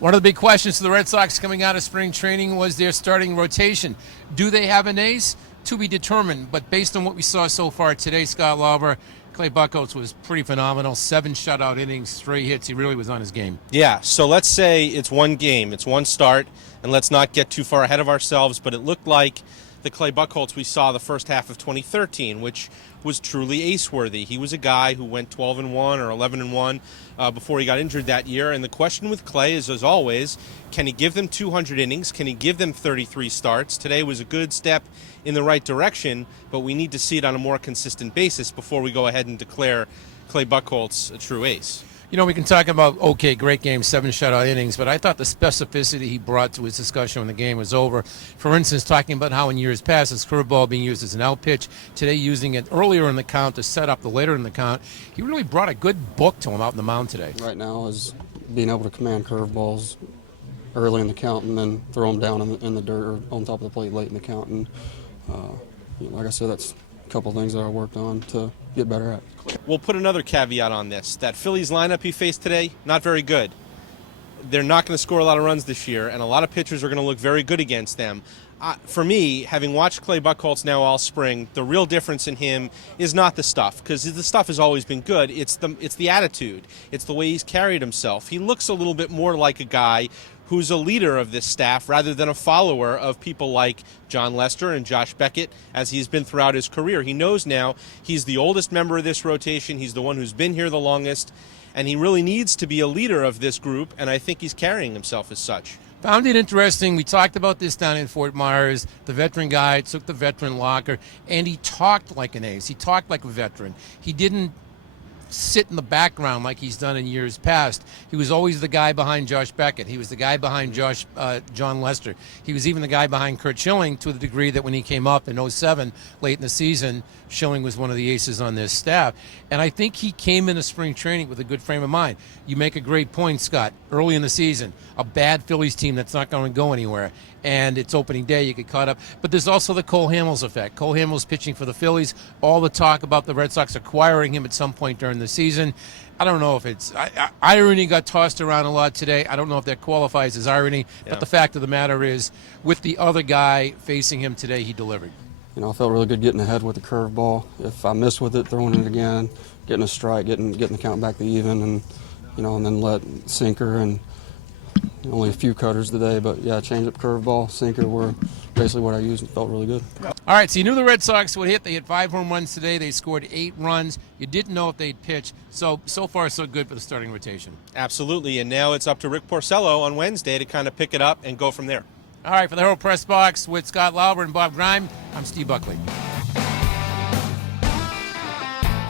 One of the big questions for the Red Sox coming out of spring training was their starting rotation. Do they have an ace? To be determined, but based on what we saw so far today, Scott Lauber, Clay Buchholz was pretty phenomenal. 7 shutout innings, straight hits. He really was on his game. Yeah, so let's say it's one game, it's one start, and let's not get too far ahead of ourselves, but it looked like the Clay Buchholz we saw the first half of 2013, which was truly ace-worthy. He was a guy who went 12-1 or 11-1 before he got injured that year, and the question with Clay is, as always, can he give them 200 innings? Can he give them 33 starts? Today was a good step in the right direction, but we need to see it on a more consistent basis before we go ahead and declare Clay Buchholz a true ace. You know, we can talk about, okay, great game, 7 shutout innings, but I thought the specificity he brought to his discussion when the game was over, for instance, talking about how in years past his curveball being used as an out pitch, today using it earlier in the count to set up the later in the count, he really brought a good book to him out in the mound today. Right now is being able to command curveballs early in the count and then throw them down in the dirt or on top of the plate late in the count. And like I said, that's a couple things that I worked on to get better at. We'll put another caveat on this. That Phillies lineup he faced today, not very good. They're not going to score a lot of runs this year, and a lot of pitchers are going to look very good against them. For me, having watched Clay Buchholz now all spring, the real difference in him is not the stuff, because the stuff has always been good. It's the attitude. It's the way he's carried himself. He looks a little bit more like a guy who's a leader of this staff rather than a follower of people like John Lester and Josh Beckett, as he's been throughout his career. He knows now he's the oldest member of this rotation. He's the one who's been here the longest, and he really needs to be a leader of this group, and I think he's carrying himself as such. Found it interesting. We talked about this down in Fort Myers. The veteran guy took the veteran locker, and he talked like an ace. He talked like a veteran. He didn't sit in the background like he's done in years past. He was always the guy behind Josh Beckett. He was the guy behind John Lester. He was even the guy behind Kurt Schilling, to the degree that when he came up in 07, late in the season, Schilling was one of the aces on this staff. And I think he came into spring training with a good frame of mind. You make a great point, Scott. Early in the season, a bad Phillies team that's not going to go anywhere. And it's opening day, you get caught up. But there's also the Cole Hamels effect. Cole Hamels pitching for the Phillies. All the talk about the Red Sox acquiring him at some point during the season. I don't know if it's irony got tossed around a lot today. I don't know if that qualifies as irony. Yeah. But the fact of the matter is, with the other guy facing him today, he delivered. You know, I felt really good getting ahead with the curveball. If I missed with it, throwing it again, getting a strike, getting the count back to even, and and then let sinker and only a few cutters today, but yeah, change-up, curveball, sinker were basically what I used and felt really good. All right, so you knew the Red Sox would hit. They hit 5 home runs today. They scored 8 runs. You didn't know if they'd pitch. So far, so good for the starting rotation. Absolutely, and now it's up to Rick Porcello on Wednesday to kind of pick it up and go from there. All right, for the Herald Press Box with Scott Lauber and Bob Grime, I'm Steve Buckley.